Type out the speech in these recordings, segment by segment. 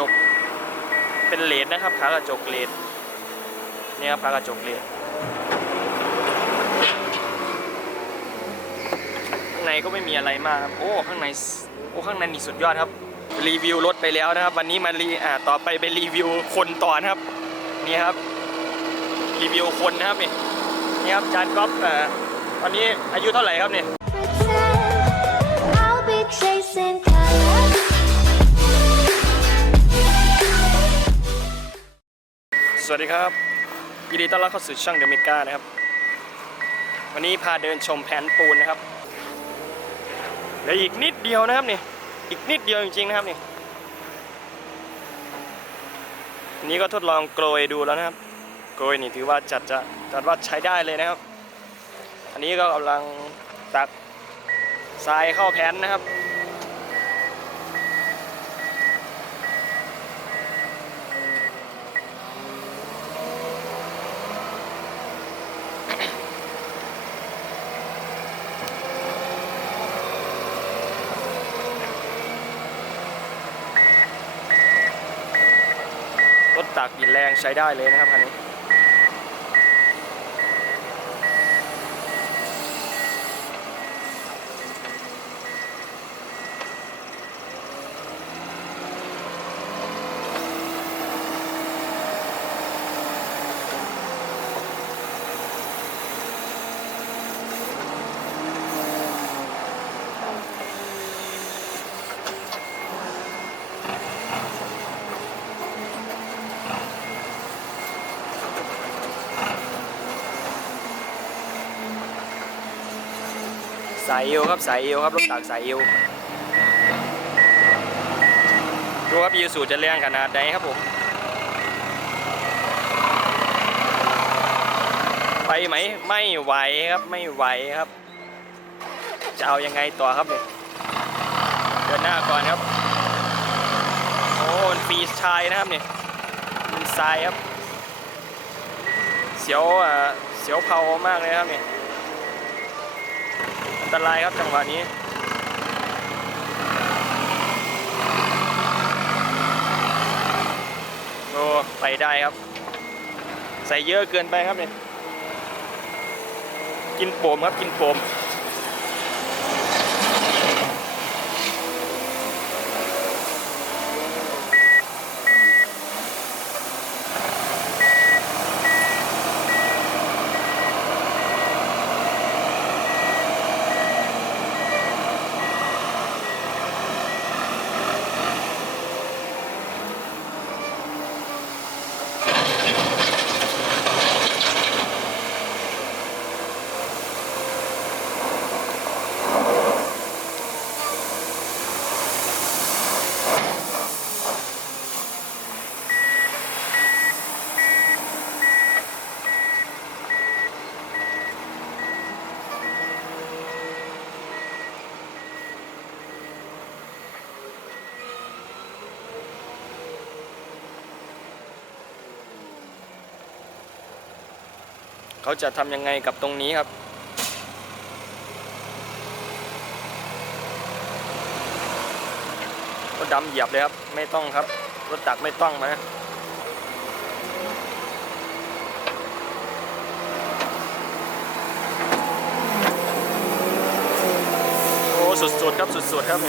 จกเป็นเลดนะครับขากระจกเลดนี่ครับขากระจกเลดข้างในก็ไม่มีอะไรมากครับโอ้ข้างในโอ้ข้างในนี่สุดยอดครับรีวิวรถไปแล้วนะครับ วันนี้มารีอ่าต่อไปไปรีวิวคนต่อนะครับนี่ครับรีวิวคนนะครับนี่นี่ครับจานก๊อฟอ่าตอนนี้อายุเท่าไหร่ครับเนี่ย วัสดีครับยินดีต้อนรับเข้าสู่ช่องเดอะเมกานะครับ วันนี้พาเดินชมแผนปูนนะครับเหลืออีกนิดเดียวนะครับนี่อีกนิดเดียวจริงๆนะครับนี่อันนี้ก็ทดลองโกรยดูแล้วนะครับโกรยนี่ถือว่าจัดจะจัดว่าใช้ได้เลยนะครับ อันนี้ก็กำลังตักทรายเข้าแผนนะครับ รถตักดินแรง ใช้ได้เลยนะครับคันนี้ายเอวครับสายเอวครับรถตักสายเอวดูครับยูสูจะแรงขนาดไหนครับผมไปไหมไม่ไหวครับไม่ไหวครับ จะเอายังไงต่อครับเนี่ยเดินหน้าก่อนครับโอ้มันฟรีสไทล์นะครับเนี่ยมันทรายครับเสียวอ่าเสียวเผามากเลยครับเนี่ยอัน ตรายครับจังหวะนี้โอ้ไปได้ครับ ใส่เยอะเกินไปครับเนี่ยกินโปมครับกินโปม เขาจะทำยังไงกับตรงนี้ครับ รถดำเหยียบเลยครับ ไม่ต้องครับ รถตักไม่ต้องมาโอ้สุดๆครับสุดๆครับ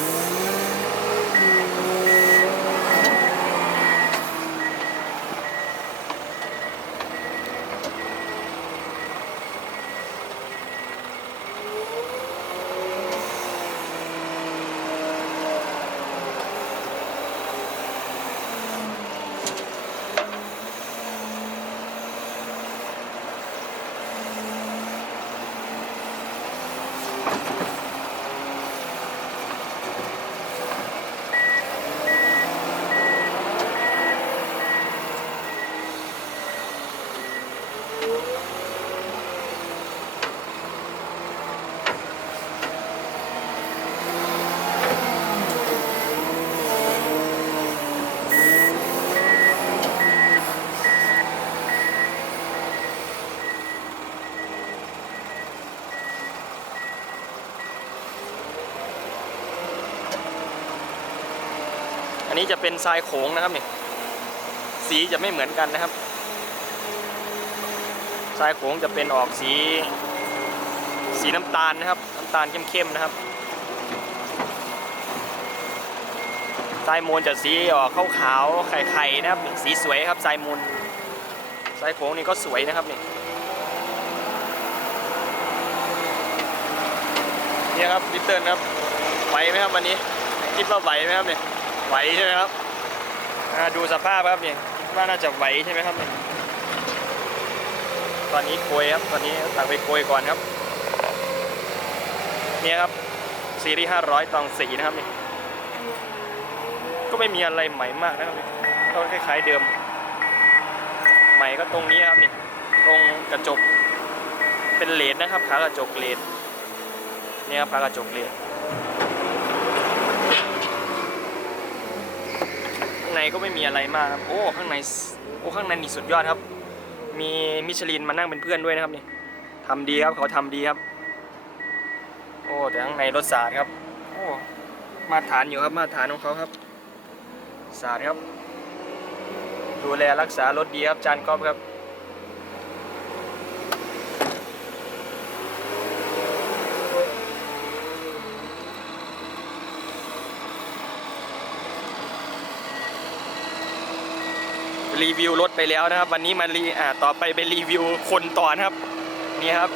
นนี้จะเป็นทรายโขงนะครับนี่สีจะไม่เหมือนกันนะครับทรายโขงจะเป็นออกสีสีน้ำตาลนะครับน้ำตาลเข้มๆนะครับทรายมูลจะสีออกขาวๆไข่ๆนะครับสีสวยครับทรายมูลทรายโขงนี่ก็สวยนะครับนี่เนี่ยครับลิตเติ้ลครับไหวไหมครับวันนี้คิดว่าไหวไหมครับเนี่ย ไหวใช่ไหมครับดูสภาพครับเนี่ยคิดว่าน่าจะไหวใช่ไหมครับเนี่ยตอนนี้โกยครับตอนนี้ตักไปโกยก่อนครับเนี่ยครับซีรีส์500ตองสีนะครับนี่ก็ไม่มีอะไรใหม่มากนะครับนี่ก็คล้ายๆเดิม ใหม่ก็ตรงนี้ครับนี่ตรงกระจกเป็นเลดนะครับขากระจกเลดเนี่ยครับขากระจกเลน ก็ไม่มีอะไรมากครับ โอ้ข้างในโอ้ข้างในนี่สุดยอดครับ มีมิชลินมานั่งเป็นเพื่อนด้วยนะครับนี่ทำดีครับเขาทำดีครับ โอ้แต่ข้างในรถสาดครับ โอ้มาตรฐานอยู่ครับมาตรฐานของเขาครับ สาดครับ ดูแลรักษารถดีครับจานก๊อฟครับ รีวิวรถไปแล้วนะครับ วันนี้มารีอ่าต่อไปเป็นรีวิวคนต่อนะครับ นี่ครับ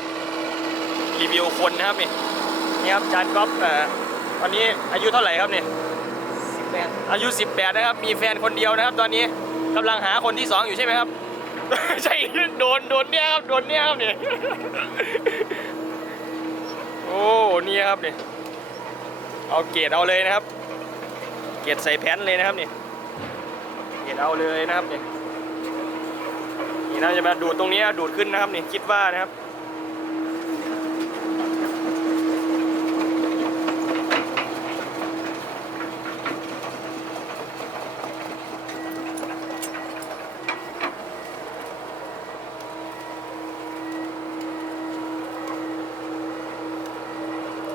รีวิวคนนะครับนี่นี่ครับจานก๊อฟเอ่อตอนนี้อายุเท่าไหร่ครับเนี่ยสิบแปดอายุ 18 นะครับ มีแฟนคนเดียวนะครับ ตอนนี้กำลังหาคนที่ 2 อยู่ใช่ไหมครับ ใช่โดนโดนเนี่ยครับโดนเนี่ยครับเนี่ยโอ้นี่ครับเนี่ยเอาเกรดเอาเลยนะครับ เกรดใส่แผ่นเลยนะครับเนี่ย เอาเลยนะครับเนี่ยนี่น่าจะมาดูดตรงนี้ดูดขึ้นนะครับนี่คิดว่านะครับ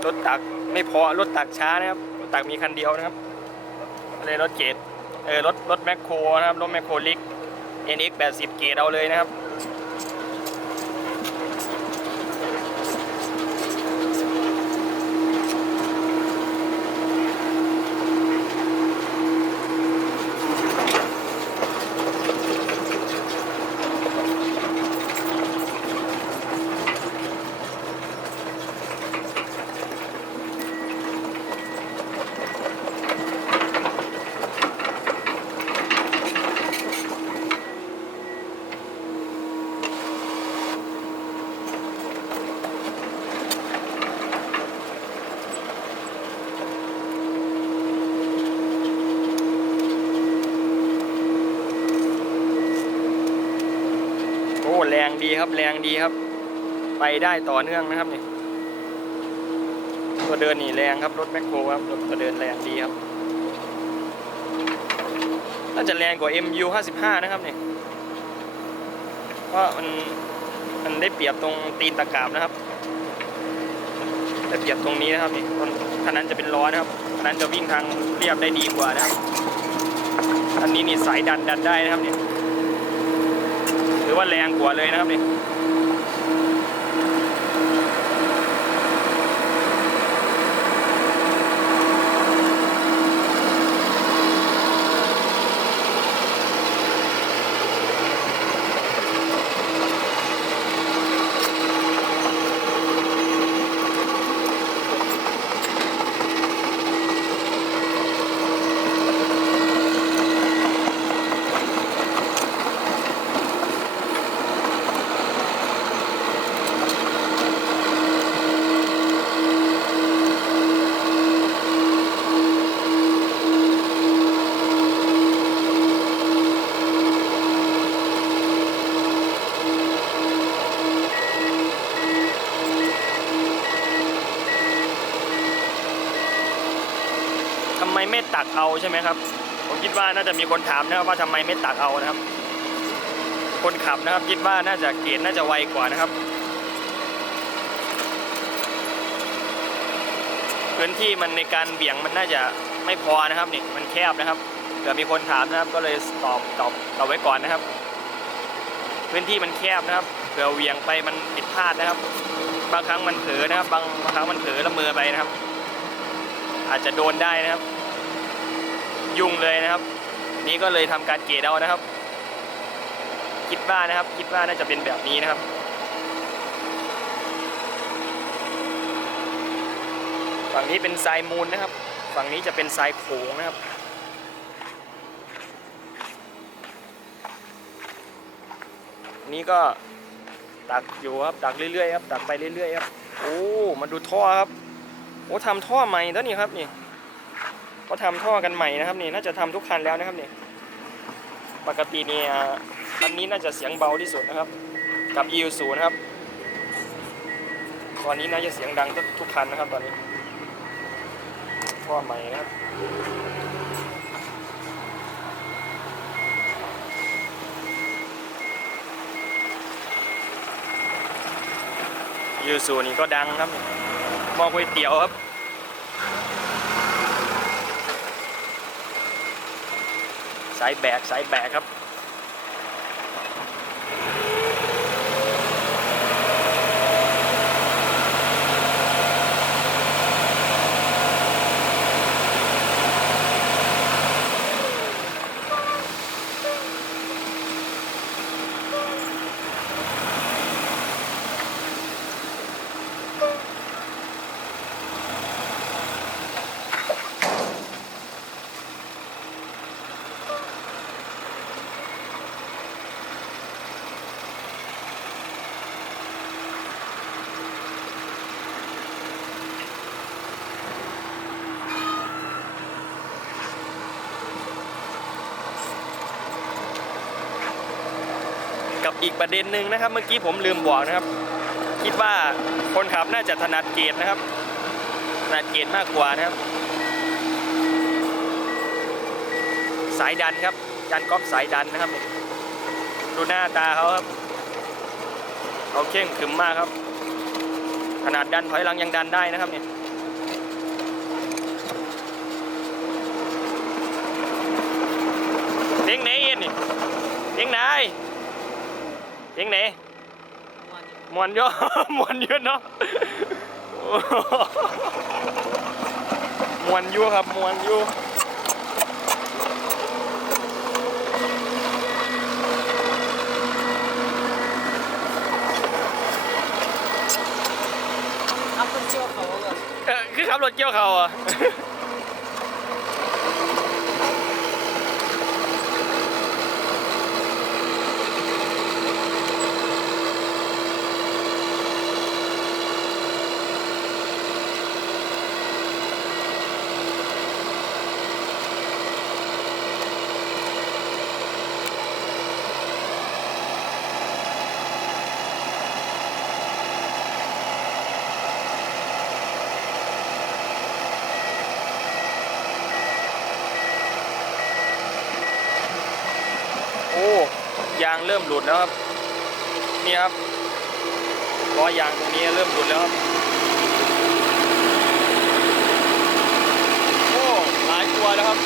รถตักไม่พอรถตักช้านะครับรถตักมีคันเดียวนะครับเลยรถเกต เออรถรถแมคโครนะครับรถแมคโครลิก NX 80 เกตเอาเลยนะครับ แรงดีครับแรงดีครับ ไปได้ต่อเนื่องนะครับนี่ตัวเดินนี่แรงครับรถแมคโครครับรถตัวเดินแรงดีครับน่าจะแรงกว่า MU 55 นะครับนี่เพราะมันมันได้เปรียบตรงตีนตะกราบนะครับได้เปรียบตรงนี้นะครับนี่ต้นคันนั้นจะเป็นล้อนะครับคันนั้นจะวิ่งทางเรียบได้ดีกว่านะครับคันนี้นี่สายดันดันได้นะครับนี่หือว่าแรงกว่าเลยนะครับนี่ ตักเอาใช่ไหมครับ ผมคิดว่าน่าจะมีคนถามนะครับว่าทำไมไม่ตักเอานะครับ คนขับนะครับคิดว่าน่าจะเกรดน่าจะไวกว่านะครับ พื้นที่มันในการเบี่ยงมันน่าจะไม่พอนะครับนี่มันแคบนะครับเผื่อมีคนถามนะครับก็เลยตอบตอบตอบไว้ก่อนนะครับ พื้นที่มันแคบนะครับเผื่อเวียงไปมันผิดพลาดนะครับ บางครั้งมันเผลอนะครับ บางบางครั้งมันเผลอละเมอไปนะครับ อาจจะโดนได้นะครับ ยุ่งเลยนะครับ นี่ก็เลยทำการเกตเอานะครับ คิดว่านะครับ คิดว่าน่าจะเป็นแบบนี้นะครับฝั่งนี้เป็นทรายมูลนะครับ ฝั่งนี้จะเป็นทรายโขงนะครับนี่ก็ตักอยู่ครับตักเรื่อยๆครับตักไปเรื่อยๆครับโอ้มาดูท่อครับโอ้ทำท่อใหม่แล้วนี่ครับนี่ เขาทำท่อกันใหม่นะครับนี่น่าจะทำทุกคันแล้วนะครับนี่ปกติเนี่ยคันนี้น่าจะเสียงเบาที่สุดนะครับ กับ e ูศูนะครับตอนนี้น่าจะเสียงดังทุกคันนะครับตอนนี้ท่อใหม่นะครับยูซูนี่ก็ดังครับหมอก๋วยเตี๋ยวครับ สายแบกสายแบกครับ อีกประเด็นหนึ่งนะครับ เมื่อกี้ผมลืมบอกนะครับ คิดว่าคนขับน่าจะถนัดเกตนะครับถนัดเกตมากกว่านะครับ สายดันครับจันก๊อฟสายดันนะครับนี่ดูหน้าตาเขาครับเขาเข่งขรึมมากครับ ขนาดดันถอยหลังยังดันได้นะครับเนี่ยเลี้ยงไหนเอ็นนี่เลี้ยงไหน ยงไหนมวนเยอะมวนเยอะเนาะโอ้โหมวนอยู่ครับมวนอยู่เอาคนเชี่ยวเขาแบบเออคือขับรถเกี่ยวเขาอะ โอ้ยางเริ่มหลุดแล้วครับนี่ครับล้อยางตรงนี้เริ่มหลุดแล้วครับโอ้หลายตัวแล้วครับ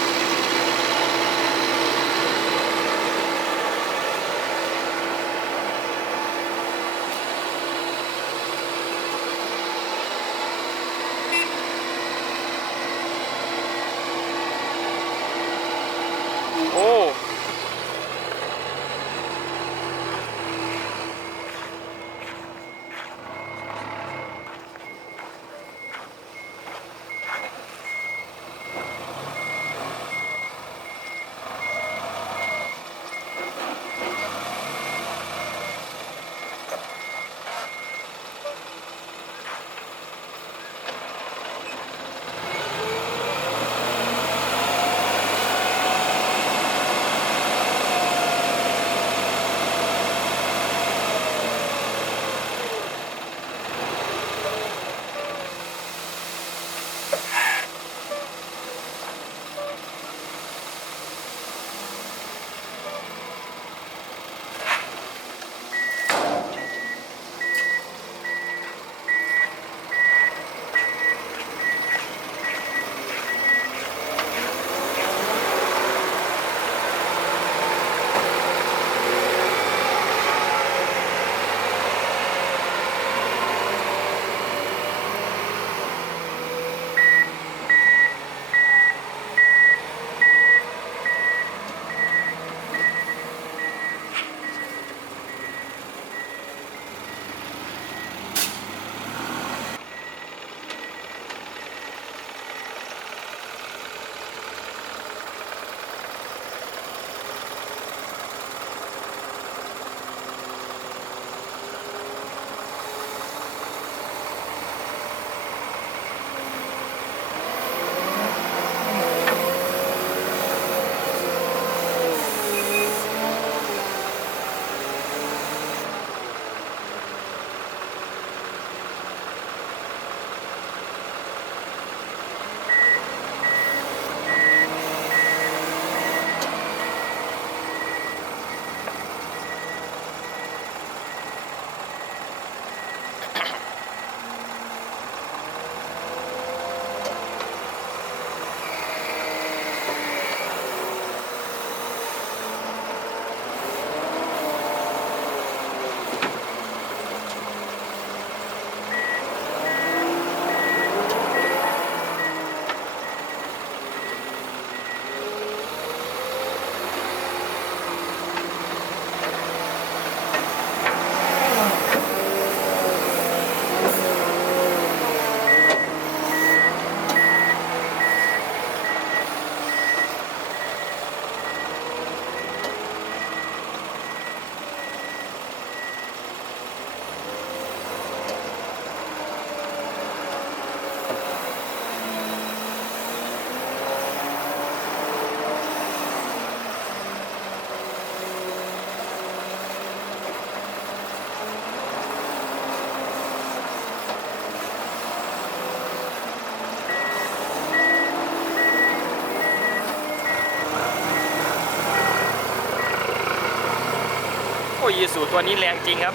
สูตัวนี้แรงจริงครับ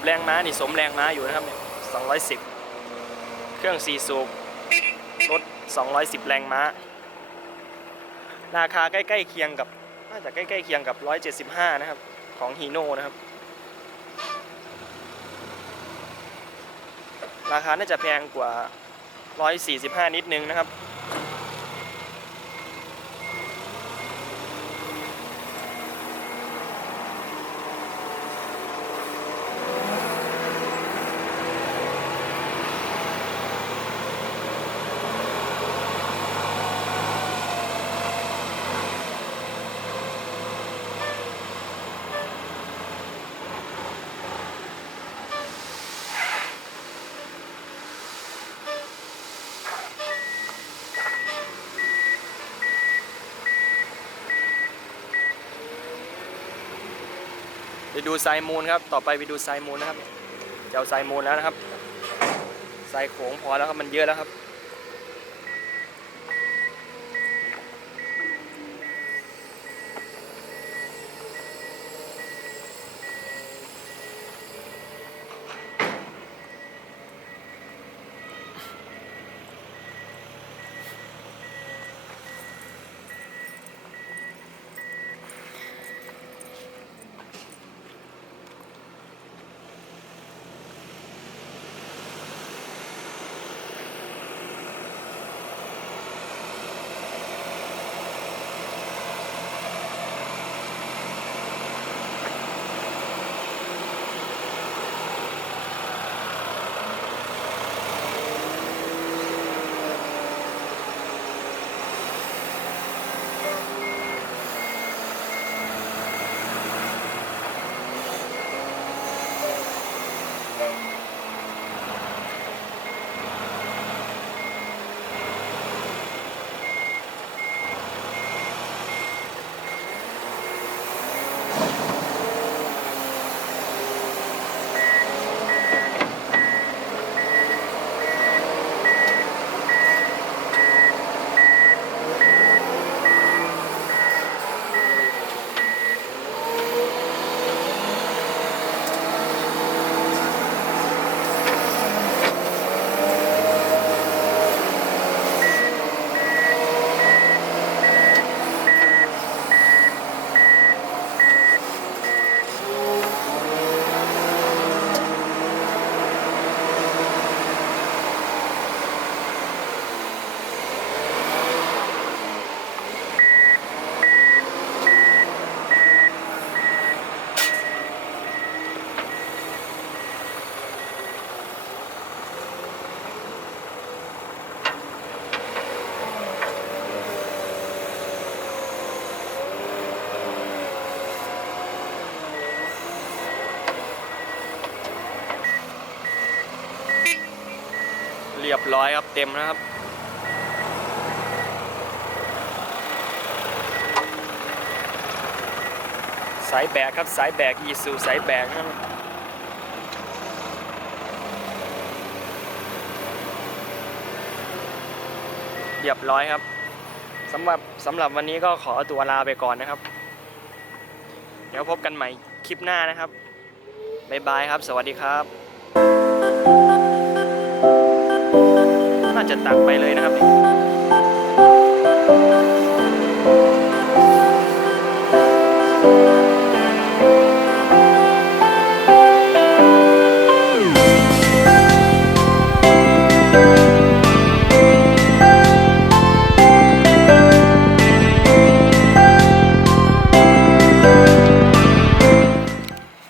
210 แรงม้านี่สมแรงม้าอยู่นะครับเนี่ย210 เครื่อง4สูบรถ210 แรงม้า ราคาใกล้ๆเคียงกับ น่าจะใกล้ๆเคียงกับ 175 นะครับ ของฮีโน่นะครับ ราคาน่าจะแพงกว่า 145 นิดนึงนะครับ ไปดูไซมูนครับ ต่อไปไปดูไซมูนนะครับจะเอาไซมูนแล้วนะครับไซโขงพอแล้วครับ มันเยอะแล้วครับ เรียบร้อยครับเต็มนะครับ สายแบกครับสายแบกยีสูสายแบกนะครับเรียบร้อยครับสำหรับสำหรับวันนี้ก็ขอตัวลาไปก่อนนะครับ เดี๋ยวพบกันใหม่คลิปหน้านะครับ บ๊ายบายครับ สวัสดีครับ น่าจะตักไปเลยนะครับ